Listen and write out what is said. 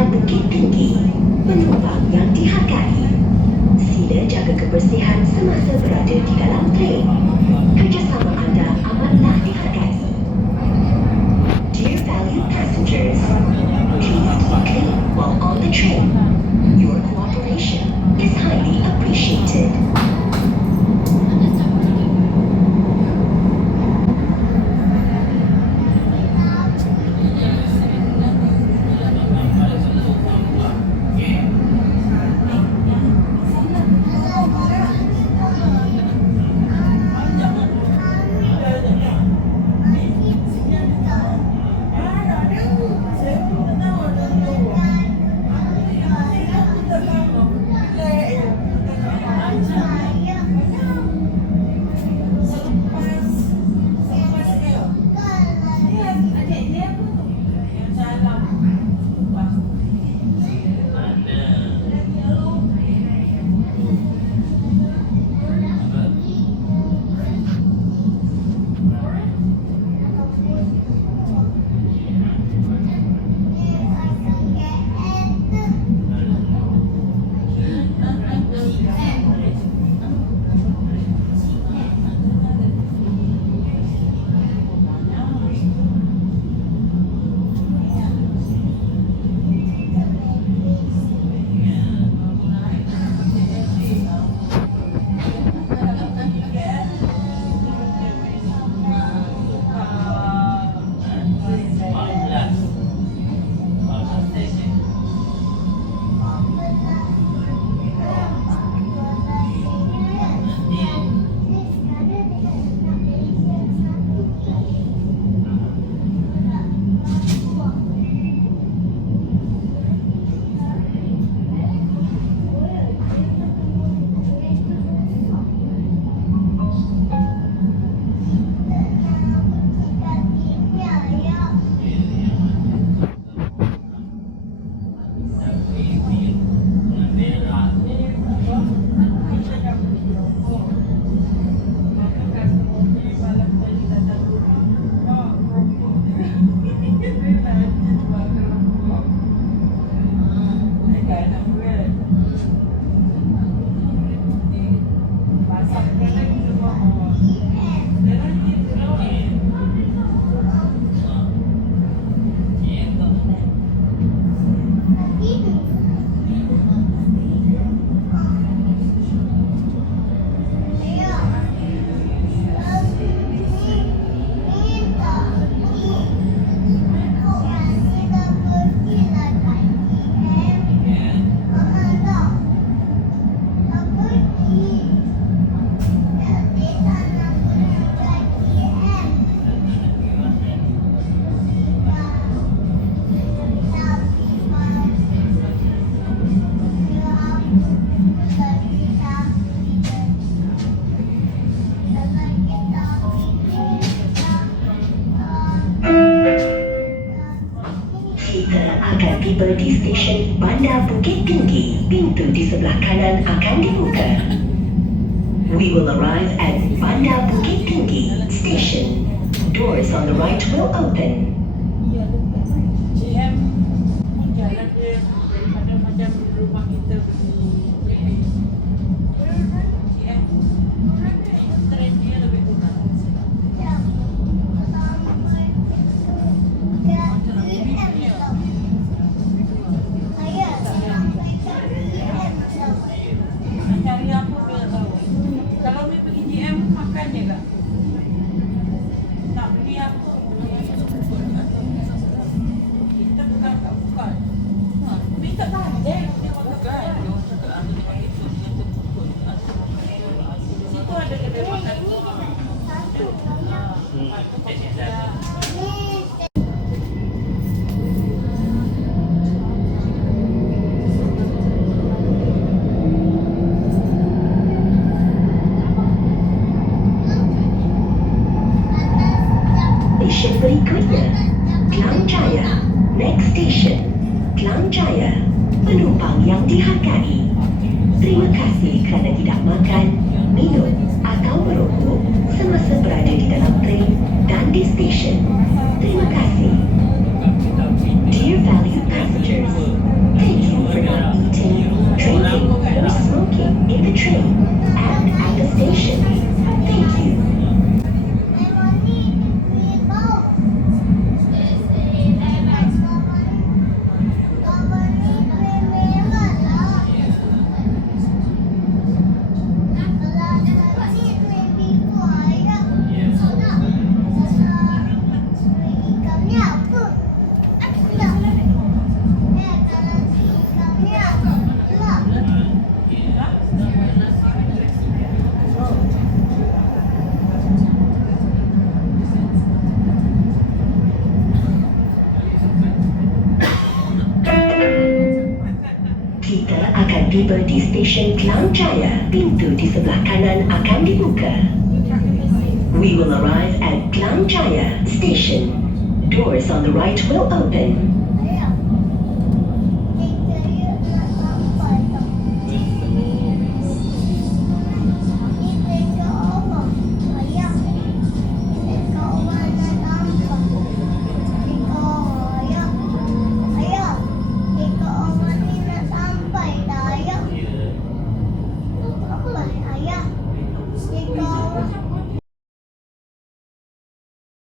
Bandar Bukit Tinggi. Penumpang yang dihargai, sila jaga kebersihan semasa berada di dalam tren. Kerjasama anda amatlah dihargai. Dear valued passengers, please keep clean while on the train. Your cooperation is highly appreciated. tiba di stesen Bandar Bukit Tinggi, pintu di sebelah kanan akan dibuka. We will arrive at Bandar Bukit Tinggi Station. Doors on the right will open. JM pun jalan dia daripada macam rumah kita begini. JM trend dia lebih kurang. Cari apa dia tahu. Kalau ni pergi JM makan je kak. Nak beli apa? Kita bukan kat bukan. Minta tahu deh. Dia makan. Situ ada kedai makan. Stesen berikutnya, Klang Jaya. Next station, Klang Jaya. Penumpang yang dihargai, terima kasih kerana tidak makan, minum atau merokok semasa berada di dalam tren dan di stesen. Terima kasih. Dear valued passengers, tiba di stesen Klang Jaya, pintu di sebelah kanan akan dibuka. We will arrive at Klang Jaya Station. Doors on the right will open.